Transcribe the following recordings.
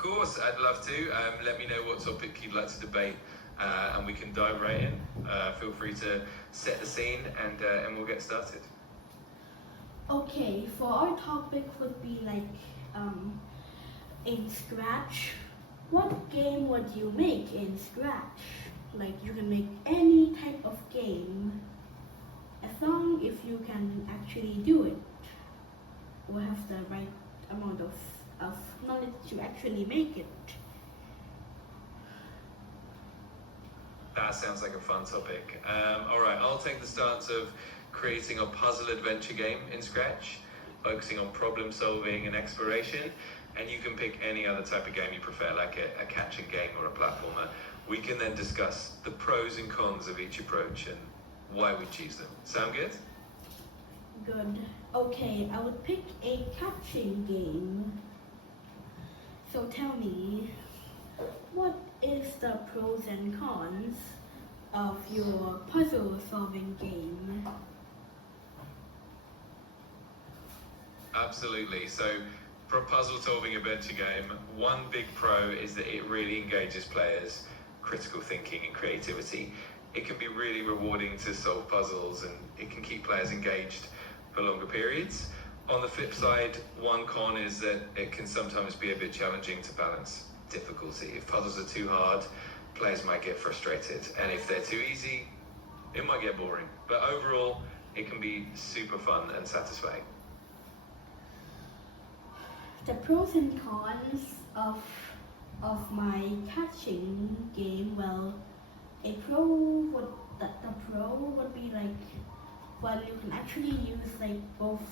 course, I'd love to. Let me know what topic you'd like to debate, and we can dive right in. Feel free to set the scene, and we'll get started. Okay, for our topic would be like in Scratch. What game would you make in Scratch? Like you can make any type of game as long if you can actually do it or have the right amount of knowledge to actually make it. That sounds like a fun topic. All right, I'll take the stance of creating a puzzle adventure game in Scratch, focusing on problem solving and exploration, and you can pick any other type of game you prefer, like a catching game or a platformer. We can then discuss the pros and cons of each approach and why we choose them. Sound good? Good. Okay, I would pick a catching game. So tell me, what is the pros and cons of your puzzle solving game? Absolutely. So for a puzzle solving adventure game, one big pro is that it really engages players' critical thinking and creativity. It can be really rewarding to solve puzzles, and it can keep players engaged for longer periods. On the flip side, one con is that it can sometimes be a bit challenging to balance difficulty. If puzzles are too hard, players might get frustrated, and if they're too easy, it might get boring. But overall, it can be super fun and satisfying. The pros and cons of my catching game, well, the pro would be like, well, you can actually use like both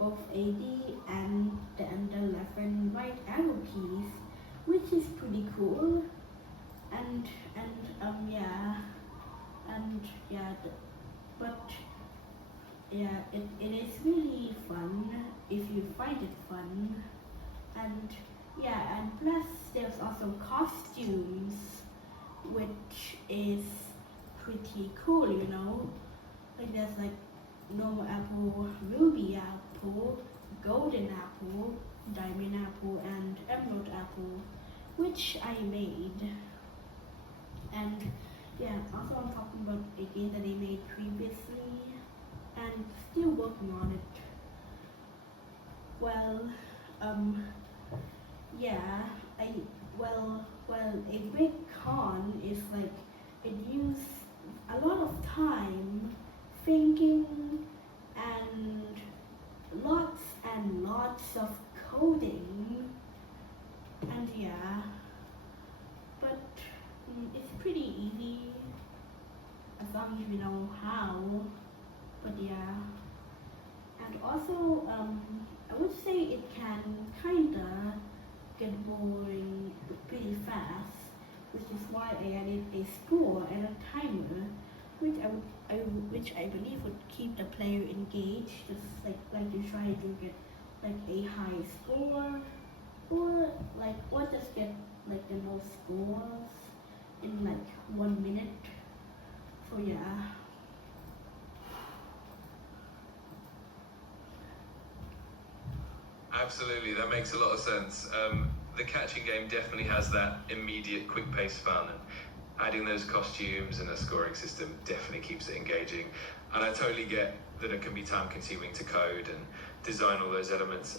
AD and the left and right arrow keys, which is pretty cool, and it is really fun if you find it fun, and plus there's also costumes, which is pretty cool, you know. Like there's like normal apple, ruby apple, golden apple, diamond apple, and emerald apple, which I made. And also I'm talking about a game that I made previously and still working on it. Well, a big con is like it uses a lot of time thinking and lots of coding, and but it's pretty easy as long as you know how. But and also I would say it can kinda get boring pretty fast, which is why I added a score and a timer, which I believe would keep the player engaged, just like you try to get like a high score, or just get like the most scores in like 1 minute. So Absolutely, that makes a lot of sense. The catching game definitely has that immediate, quick-paced fun, and adding those costumes and a scoring system definitely keeps it engaging. And I totally get that it can be time-consuming to code and design all those elements.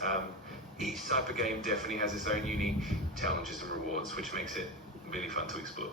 Each type of game definitely has its own unique challenges and rewards, which makes it really fun to explore.